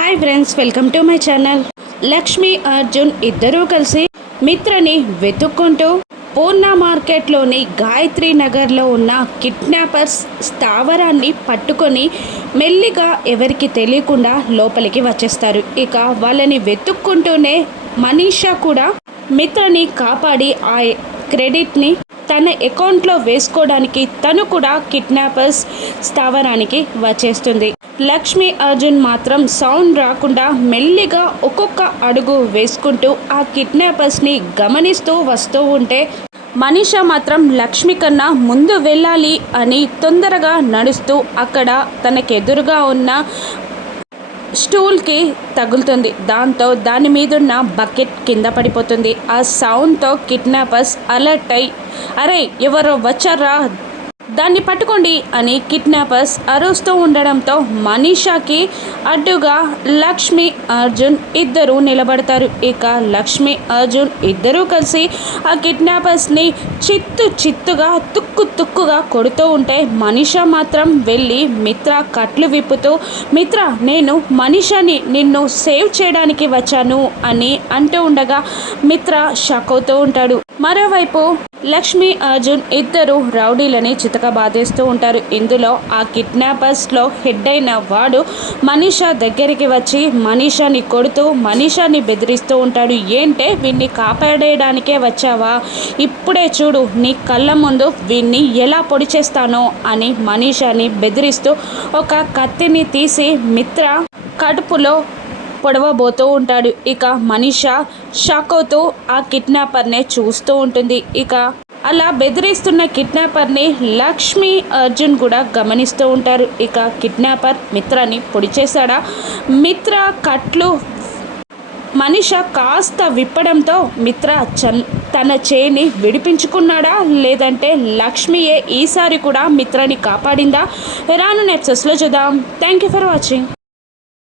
Hi friends, welcome to my channel. Lakshmi Arjun ఇద్దరూ కలిసి మిత్రని వెతుక్కుంటూ పూర్ణ మార్కెట్లోని గాయత్రి నగర్లో ఉన్న కిడ్నాపర్స్ స్థావరాన్ని పట్టుకొని మెల్లిగా ఎవరికి తెలియకుండా లోపలికి వచ్చేస్తారు. ఇక వాళ్ళని వెతుక్కుంటూనే మనీషా కూడా మిత్రని కాపాడి ఆ క్రెడిట్ని తన అకౌంట్లో వేసుకోవడానికి తను కూడా కిడ్నాపర్స్ స్థావరానికి వచ్చేస్తుంది. లక్ష్మి అర్జున్ మాత్రం సౌండ్ రాకుండా మెల్లిగా ఒక్కొక్క అడుగు వేసుకుంటూ ఆ కిడ్నాపర్స్ని గమనిస్తూ వస్తూ ఉంటే మనీషా మాత్రం లక్ష్మి కన్నా ముందు వెళ్ళాలి అని తొందరగా నడుస్తూ అక్కడ తనకెదురుగా ఉన్న స్టూల్కి తగులుతుంది. దాంతో దాని మీదున్న బకెట్ కింద పడిపోతుంది. ఆ సౌండ్తో కిడ్నాపర్స్ అలర్ట్ అయి, అరే ఎవరో వచ్చారా, దాన్ని పట్టుకోండి అని కిడ్నాపర్స్ అరుస్తూ ఉండడంతో మనీషాకి అడ్డుగా లక్ష్మి అర్జున్ ఇద్దరు నిలబడతారు. ఇక లక్ష్మి అర్జున్ ఇద్దరూ కలిసి ఆ కిడ్నాపర్స్ని చిత్తుగా తుక్కుగా కొడుతూ ఉంటే మనీషా మాత్రం వెళ్ళి మిత్ర కట్లు విప్పుతూ, మిత్ర నేను మనీషాని నిన్ను సేవ్ చేయడానికి వచ్చాను అని అంటూ ఉండగా మిత్ర షాక్ అవుతూ ఉంటాడు. మరోవైపు లక్ష్మి అర్జున్ ఇద్దరు రౌడీలని బాధేస్తూ ఉంటారు. ఇందులో ఆ కిడ్నాపర్స్లో హెడ్ అయిన వాడు మనీషా దగ్గరికి వచ్చి మనీషాని కొడుతూ మనీషాని బెదిరిస్తూ ఉంటాడు. ఏంటే వీన్ని కాపాడేయడానికే వచ్చావా, ఇప్పుడే చూడు నీ కళ్ళ ముందు వీన్ని ఎలా పొడి చేస్తానో అని మనీషాని బెదిరిస్తూ ఒక కత్తిని తీసి మిత్ర కడుపులో పొడవబోతూ ఉంటాడు. ఇక మనీషా షాక్ అవుతూ ఆ కిడ్నాపర్నే చూస్తూ ఉంటుంది. ఇక అలా బెదిరిస్తున్న కిడ్నాపర్ని లక్ష్మి అర్జున్ కూడా గమనిస్తూ ఉంటారు. ఇక కిడ్నాపర్ మిత్రని పొడి చేశాడా, మిత్ర కట్లు మనీషా కాస్త విప్పడంతో మిత్ర తన చేయిని విడిపించుకున్నాడా, లేదంటే లక్ష్మియే ఈసారి కూడా మిత్రని కాపాడిందా, రాను ఎపిసోడ్స్లో చూద్దాం. Thank you for watching.